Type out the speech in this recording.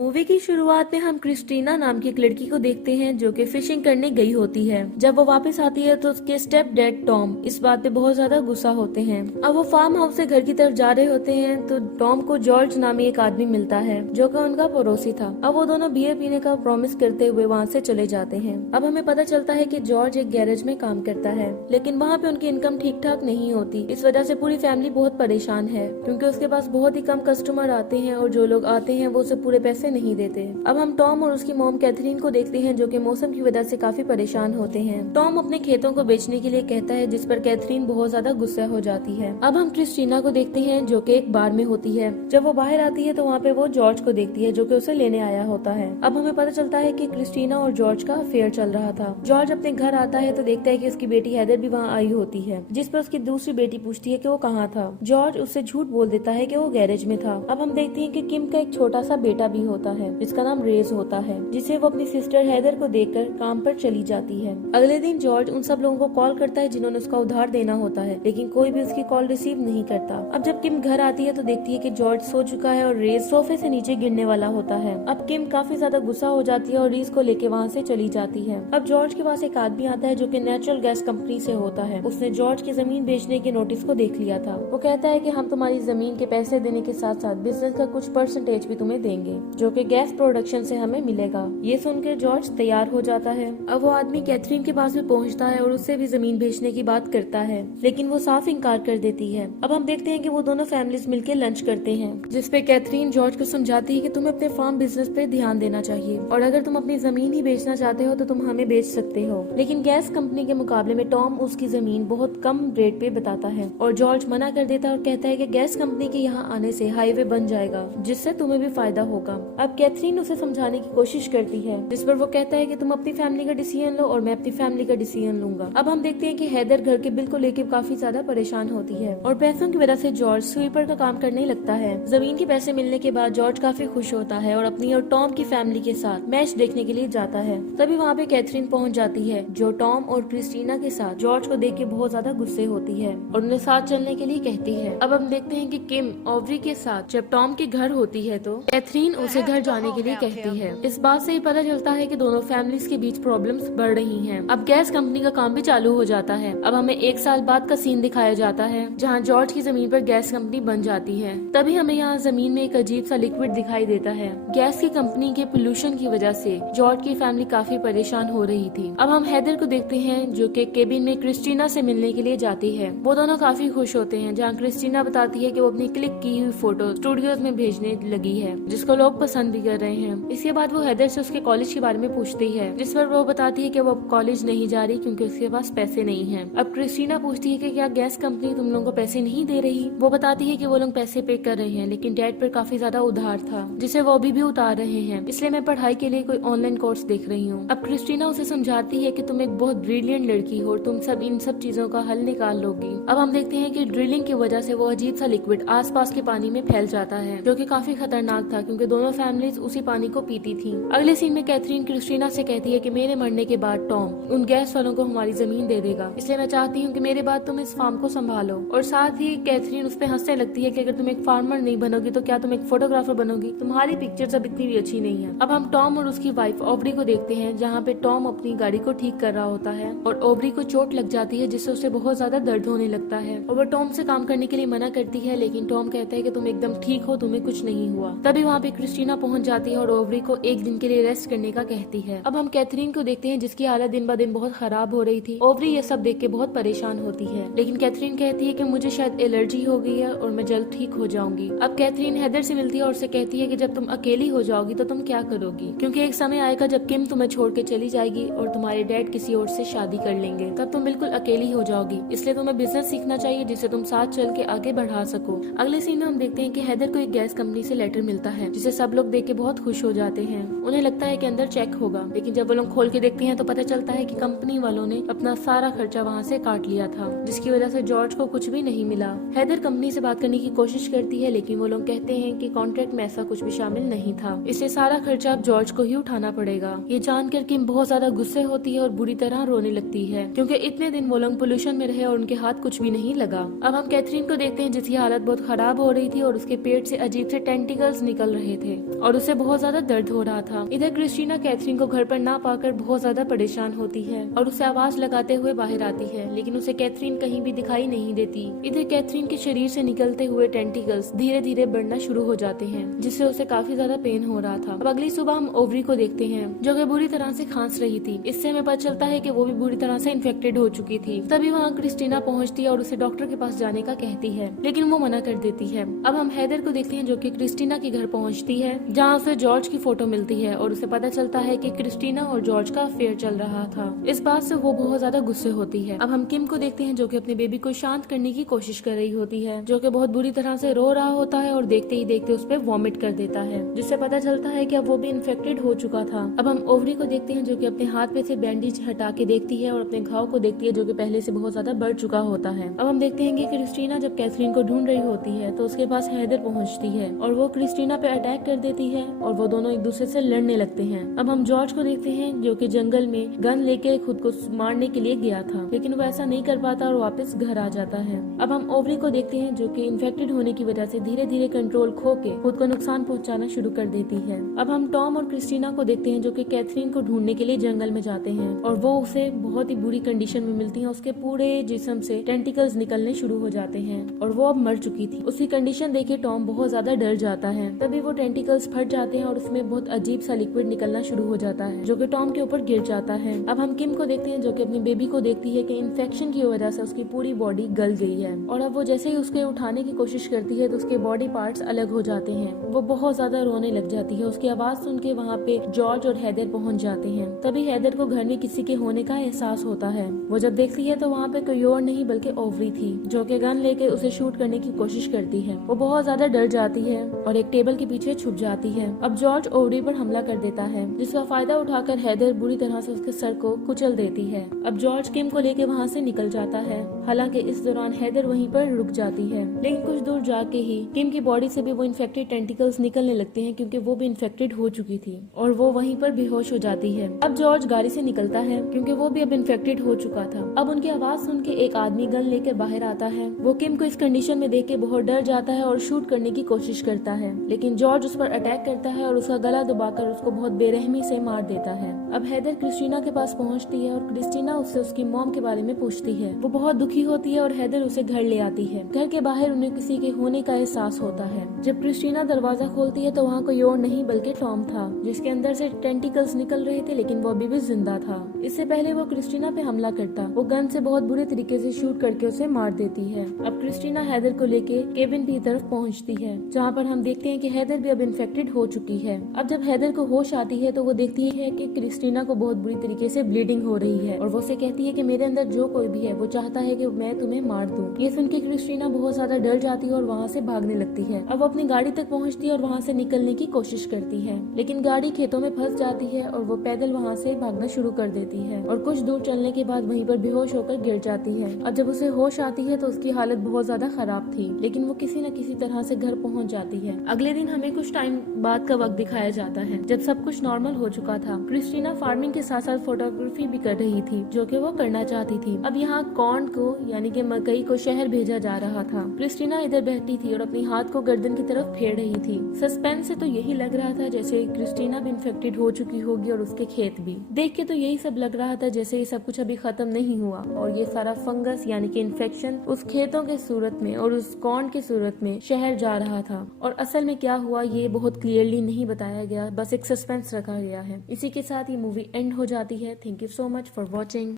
Movie की शुरुआत में हम क्रिस्टीना नाम की एक लड़की को देखते हैं जो कि फिशिंग करने गई होती है। जब वो वापस आती है तो उसके स्टेप डैड टॉम इस बात पे बहुत ज्यादा गुस्सा होते हैं। अब वो फार्म हाउस से घर की तरफ जा रहे होते हैं तो टॉम को जॉर्ज नामी एक आदमी मिलता है जो कि उनका पड़ोसी था। अब वो दोनों बियर पीने का प्रॉमिस करते हुए वहाँ से चले जाते हैं। अब हमें पता चलता है कि जॉर्ज एक गैरेज में काम करता है, लेकिन वहाँ पे उनकी इनकम ठीक ठाक नहीं होती। इस वजह से पूरी फैमिली बहुत परेशान है क्योंकि उसके पास बहुत ही कम कस्टमर आते हैं और जो लोग आते हैं वो उसे पूरे पैसे नहीं देते। अब हम टॉम और उसकी मॉम कैथरीन को देखते हैं जो कि मौसम की वजह से काफी परेशान होते हैं। टॉम अपने खेतों को बेचने के लिए कहता है जिस पर कैथरीन बहुत ज्यादा गुस्सा हो जाती है। अब हम क्रिस्टीना को देखते हैं जो कि एक बार में होती है। जब वो बाहर आती है तो वहाँ पे वो जॉर्ज को देखती है जो कि उसे लेने आया होता है। अब हमें पता चलता है कि क्रिस्टीना और जॉर्ज का अफेयर चल रहा था। जॉर्ज अपने घर आता है तो देखता है कि उसकी बेटी हैदर भी वहाँ आई होती है, जिस पर उसकी दूसरी बेटी पूछती है कि वो कहाँ था। जॉर्ज उससे झूठ बोल देता है कि वो गैरेज में था। अब हम देखते हैं कि किम का एक छोटा सा बेटा भी होता है जिसका नाम रेज होता है, जिसे वो अपनी सिस्टर हैदर को देखकर काम पर चली जाती है। अगले दिन जॉर्ज उन सब लोगों को कॉल करता है जिन्होंने उसका उधार देना होता है, लेकिन कोई भी उसकी कॉल रिसीव नहीं करता। अब जब किम घर आती है तो देखती है कि जॉर्ज सो चुका है और रेज सोफे से नीचे गिरने वाला होता है। अब किम काफी ज्यादा गुस्सा हो जाती है और रेज को लेके वहाँ से चली जाती है। अब जॉर्ज के पास एक आदमी आता है जो कि नेचुरल गैस कंपनी से होता है। उसने जॉर्ज की जमीन बेचने के नोटिस को देख लिया था। वो कहता है कि हम तुम्हारी जमीन के पैसे देने के साथ साथ बिजनेस का कुछ परसेंटेज भी तुम्हें देंगे जो कि गैस प्रोडक्शन से हमें मिलेगा। ये सुनकर जॉर्ज तैयार हो जाता है। अब वो आदमी कैथरीन के पास भी पहुंचता है और उससे भी जमीन बेचने की बात करता है, लेकिन वो साफ इनकार कर देती है। अब हम देखते हैं कि वो दोनों फैमिलीज मिलकर लंच करते हैं, जिसपे कैथरीन जॉर्ज को समझाती है कि तुम्हें अपने फार्म बिजनेस पे ध्यान देना चाहिए और अगर तुम अपनी जमीन ही बेचना चाहते हो तो तुम हमें बेच सकते हो। लेकिन गैस कंपनी के मुकाबले में टॉम उसकी जमीन बहुत कम रेट पे बताता है और जॉर्ज मना कर देता है और कहता है कि गैस कंपनी के यहाँ आने से हाईवे बन जाएगा जिससे तुम्हें भी फायदा होगा। अब कैथरीन उसे समझाने की कोशिश करती है, जिस पर वो कहता है कि तुम अपनी फैमिली का डिसीजन लो और मैं अपनी फैमिली का डिसीजन लूंगा। अब हम देखते हैं कि हैदर घर के बिल को लेकर काफी ज्यादा परेशान होती है और पैसों की वजह से जॉर्ज स्वीपर का काम करने लगता है। जमीन के पैसे मिलने के बाद जॉर्ज काफी खुश होता है और अपनी और टॉम की फैमिली के साथ मैच देखने के लिए जाता है। तभी वहाँ पे कैथरीन पहुँच जाती है जो टॉम और क्रिस्टीना के साथ जॉर्ज को देख के बहुत ज्यादा गुस्से होती है और उन्हें साथ चलने के लिए कहती है। अब हम देखते हैं कि किम ऑवरी के साथ जब टॉम के घर होती है तो कैथरीन उसे घर जाने के लिए कहती है। इस बात से ही पता चलता है कि दोनों फैमिलीज के बीच प्रॉब्लम्स बढ़ रही हैं। अब गैस कंपनी का काम भी चालू हो जाता है। अब हमें 1 साल बाद का सीन दिखाया जाता है जहां जॉर्ज की जमीन पर गैस कंपनी बन जाती है। तभी हमें यहाँ जमीन में एक अजीब सा लिक्विड दिखाई देता है। गैस की कंपनी के पोल्यूशन की वजह से जॉर्ज की फैमिली काफी परेशान हो रही थी। अब हम हैदर को देखते हैं जो कि केबिन में क्रिस्टीना से मिलने के लिए जाती है। वो दोनों काफी खुश होते हैं जहाँ क्रिस्टीना बताती है कि वो अपनी क्लिक की हुई फोटो स्टूडियोज में भेजने लगी है जिसको लोग पसंद भी कर रहे हैं। इसके बाद वो हैदर से उसके कॉलेज के बारे में पूछती है, जिस पर वो बताती है कि वो कॉलेज नहीं जा रही क्योंकि उसके पास पैसे नहीं हैं। अब क्रिस्टीना पूछती है कि क्या गैस कंपनी तुम लोगों को पैसे नहीं दे रही। वो बताती है कि वो लोग पैसे पे कर रहे हैं लेकिन डैड पर काफी ज्यादा उधार था जिसे वो अभी भी उतार रहे हैं, इसलिए मैं पढ़ाई के लिए कोई ऑनलाइन कोर्स देख रही हूँ। अब क्रिस्टीना उसे समझाती है कि तुम एक बहुत ब्रिलियंट लड़की हो और तुम सब इन सब चीजों का हल निकाल लोगी। अब हम देखते हैं कि ड्रिलिंग की वजह से वो अजीब सा लिक्विड आसपास के पानी में फैल जाता है जो कि काफी खतरनाक था क्योंकि दोनों फैमिलीज उसी पानी को पीती थी। अगले सीन में कैथरीन क्रिस्टीना से कहती है कि मेरे मरने के बाद टॉम उन गैस वालों को हमारी जमीन दे देगा, इसलिए मैं चाहती हूँ कि मेरे बाद तुम इस फार्म को संभालो। और साथ ही कैथरीन उस पर हंसने लगती है कि अगर तुम एक फार्मर नहीं बनोगी तो क्या तुम एक फोटोग्राफर बनोगी, तुम्हारी पिक्चर्स अब इतनी भी अच्छी नहीं है। अब हम टॉम और उसकी वाइफ ओवरी को देखते हैं जहाँ पे टॉम अपनी गाड़ी को ठीक कर रहा होता है और ओवरी को चोट लग जाती है जिससे उसे बहुत ज्यादा दर्द होने लगता है और वो टॉम से काम करने के लिए मना करती है, लेकिन टॉम कहता है कि तुम एकदम ठीक हो, तुम्हें कुछ नहीं हुआ। तभी वहाँ पे क्रिस्टीना पहुंच जाती है और ओवरी को एक दिन के लिए रेस्ट करने का कहती है। अब हम कैथरीन को देखते हैं जिसकी हालत दिन ब दिन बहुत खराब हो रही थी। ओवरी ये सब देख के बहुत परेशान होती है, लेकिन कैथरीन कहती है कि मुझे शायद एलर्जी हो गई है और मैं जल्द ठीक हो जाऊंगी। अब कैथरीन हैदर से मिलती है और उसे कहती है कि जब तुम अकेली हो जाओगी तो तुम क्या करोगी, क्योंकि एक समय आएगा जब किम तुम्हें छोड़ के चली जाएगी और तुम्हारे डैड किसी और से शादी कर लेंगे, तब तुम बिल्कुल अकेली हो जाओगी। इसलिए तुम्हें बिजनेस सीखना चाहिए जिसे तुम साथ चल के आगे बढ़ा सको। अगले सीन में हम देखते हैं कि हैदर को एक गैस कंपनी से लेटर मिलता है जिसे सब लोग देख के बहुत खुश हो जाते हैं। उन्हें लगता है कि अंदर चेक होगा, लेकिन जब वो लोग खोल के देखते हैं तो पता चलता है कि कंपनी वालों ने अपना सारा खर्चा वहाँ से काट लिया था, जिसकी वजह से जॉर्ज को कुछ भी नहीं मिला। हैदर कंपनी से बात करने की कोशिश करती है, लेकिन वो लोग कहते हैं कि कॉन्ट्रैक्ट में ऐसा कुछ भी शामिल नहीं था, इसलिए सारा खर्चा अब जॉर्ज को ही उठाना पड़ेगा। ये जानकर किम बहुत ज्यादा गुस्से होती है और बुरी तरह रोने लगती है क्योंकि इतने दिन वो लोग पोल्यूशन में रहे और उनके हाथ कुछ भी नहीं लगा। अब हम कैथरीन को देखते हैं जिसकी हालत बहुत खराब हो रही थी और उसके पेट से अजीब से टेंटिकल्स निकल रहे थे और उसे बहुत ज्यादा दर्द हो रहा था। इधर क्रिस्टीना कैथरीन को घर पर ना पाकर बहुत ज्यादा परेशान होती है और उसे आवाज लगाते हुए बाहर आती है, लेकिन उसे कैथरीन कहीं भी दिखाई नहीं देती। इधर कैथरीन के शरीर से निकलते हुए टेंटिकल्स धीरे धीरे बढ़ना शुरू हो जाते हैं, जिससे उसे काफी ज्यादा पेन हो रहा था। अब अगली सुबह हम ओवरी को देखते हैं, जो कि बुरी तरह से खांस रही थी। इससे हमें पता चलता है कि वो भी बुरी तरह से इन्फेक्टेड हो चुकी थी। तभी वहाँ क्रिस्टीना पहुँचती है और उसे डॉक्टर के पास जाने का कहती है, लेकिन वो मना कर देती है। अब हम हैदर को देखते हैं, जो कि क्रिस्टीना के घर पहुँचती है, जहाँ उसे जॉर्ज की फोटो मिलती है और उसे पता चलता है कि क्रिस्टीना और जॉर्ज का अफेयर चल रहा था। इस बात से वो बहुत ज्यादा गुस्से होती है। अब हम किम को देखते हैं, जो कि अपने बेबी को शांत करने की कोशिश कर रही होती है, जो कि बहुत बुरी तरह से रो रहा होता है और देखते ही देखते उस पर वॉमिट कर देता है, जिससे पता चलता है कि अब वो भी इन्फेक्टेड हो चुका था। अब हम ओवरी को देखते हैं, जो कि अपने हाथ पे से बैंडेज हटा के देखती है और अपने घाव को देखती है, जो कि पहले से बहुत ज्यादा बढ़ चुका होता है। अब हम देखते हैं कि क्रिस्टीना जब कैथरीन को ढूंढ रही होती है तो उसके पास हैदर पहुंचती है और वो क्रिस्टीना पे अटैक कर देती है और वो दोनों एक दूसरे से लड़ने लगते हैं। अब हम जॉर्ज को देखते हैं, जो कि जंगल में गन लेके खुद को मारने के लिए गया था, लेकिन वो ऐसा नहीं कर पाता और वापस घर आ जाता है। अब हम ओवरी को देखते हैं, जो कि इन्फेक्टेड होने की वजह से धीरे धीरे कंट्रोल खो के खुद को नुकसान पहुंचाना शुरू कर देती है। अब हम टॉम और क्रिस्टीना को देखते हैं, जो कि कैथरीन को ढूंढने के लिए जंगल में जाते हैं और वो उसे बहुत ही बुरी कंडीशन में मिलती है। उसके पूरे जिस्म से टेंटिकल्स निकलने शुरू हो जाते हैं और वो अब मर चुकी थी। उसकी कंडीशन देखे टॉम बहुत ज्यादा डर जाता है। तभी वो टेंटिकल्स फट जाते हैं और उसमें बहुत अजीब सा लिक्विड निकलना शुरू हो जाता है, जो कि टॉम के ऊपर गिर जाता है। अब हम किम को देखते हैं, जो कि अपनी बेबी को देखती है कि इन्फेक्शन की वजह से उसकी पूरी बॉडी गल गई है और अब वो जैसे ही उसके उठाने की कोशिश करती है तो उसके बॉडी पार्ट्स अलग हो जाते हैं। वो बहुत ज्यादा रोने लग जाती है। उसकी आवाज सुन के वहाँ पे जॉर्ज और हैदर पहुँच जाते हैं। तभी हैदर को घर में किसी के होने का एहसास होता है। वो जब देखती है तो वहाँ पे कोई और नहीं बल्कि ओवरी थी, जो कि गन लेके उसे शूट करने की कोशिश करती है। वो बहुत ज्यादा डर जाती है और एक टेबल के पीछे छुप जाती है। अब जॉर्ज ओवरी पर हमला कर देता है, जिसका फायदा उठाकर हैदर बुरी तरह से उसके सर को कुचल देती है। अब जॉर्ज किम को लेके वहाँ से निकल जाता है। हालांकि इस दौरान हैदर वहीं पर रुक जाती है, लेकिन कुछ दूर जाके ही किम की बॉडी से भी वो इन्फेक्टेड टेंटिकल्स निकलने लगते हैं, क्योंकि वो भी इन्फेक्टेड हो चुकी थी और वो वहीं पर बेहोश हो जाती है। अब जॉर्ज गाड़ी से निकलता है, क्योंकि वो भी अब इन्फेक्टेड हो चुका था। अब उनकी आवाज सुन के एक आदमी गन लेकर बाहर आता है। वो किम को इस कंडीशन में देख के बहुत डर जाता है और शूट करने की कोशिश करता है, लेकिन जॉर्ज उस पर अटैक करता है और उसका गला दबाकर उसको बहुत बेरहमी से मार देता है। अब हैदर क्रिस्टीना के पास पहुंचती है और क्रिस्टीना उससे उसकी मॉम के बारे में पूछती है। वो बहुत दुखी होती है और हैदर उसे घर ले आती है। घर के बाहर उन्हें किसी के होने का एहसास होता है। जब क्रिस्टीना दरवाजा खोलती है तो वहाँ कोई और नहीं बल्कि टॉम था, जिसके अंदर से टेंटिकल्स निकल रहे थे, लेकिन वो अभी भी जिंदा था। इससे पहले वो क्रिस्टीना पे हमला करता, वो गन से बहुत बुरे तरीके से शूट करके उसे मार देती है। अब क्रिस्टीना हैदर को लेके केबिन की तरफ पहुंचती है, जहाँ पर हम देखते हैं कि हैदर भी अब इन्फेक्टेड हो चुकी है। अब जब हैदर को होश आती है तो वो देखती है कि क्रिस्टीना को बहुत बुरी तरीके से ब्लीडिंग हो रही है और वो उसे कहती है कि मेरे अंदर जो कोई भी है वो चाहता है कि मैं तुम्हें मार दूं। ये सुन के क्रिस्टीना बहुत ज्यादा डर जाती है और वहाँ से भागने लगती है। अब वो अपनी गाड़ी तक पहुँचती है और वहाँ से निकलने की कोशिश करती है, लेकिन गाड़ी खेतों में फंस जाती है और वो पैदल वहाँ से भागना शुरू कर देती है और कुछ दूर चलने के बाद वहीं पर बेहोश होकर गिर जाती है। अब जब उसे होश आती है तो उसकी हालत बहुत ज्यादा खराब थी, लेकिन वो किसी न किसी तरह से घर पहुँच जाती है। अगले दिन हमें कुछ टाइम बाद का वक्त दिखाया जाता है, जब सब कुछ नॉर्मल हो चुका था। क्रिस्टीना फार्मिंग के साथ साथ फोटोग्राफी भी कर रही थी, जो कि वो करना चाहती थी। अब यहाँ कॉर्न को यानी कि मकई को शहर भेजा जा रहा था। क्रिस्टीना इधर बैठी थी और अपनी हाथ को गर्दन की तरफ फेर रही थी। सस्पेंस से तो यही लग रहा था जैसे क्रिस्टीना भी इन्फेक्टेड हो चुकी होगी और उसके खेत भी। देख के तो यही सब लग रहा था जैसे ये सब कुछ अभी खत्म नहीं हुआ और ये सारा फंगस यानी कि इन्फेक्शन उस खेतों के सूरत में और उस कॉर्न के सूरत में शहर जा रहा था। और असल में क्या हुआ ये बहुत क्लियरली नहीं बताया गया, बस एक सस्पेंस रखा गया है। इसी के साथ ये मूवी एंड हो जाती है। Thank you so much for watching.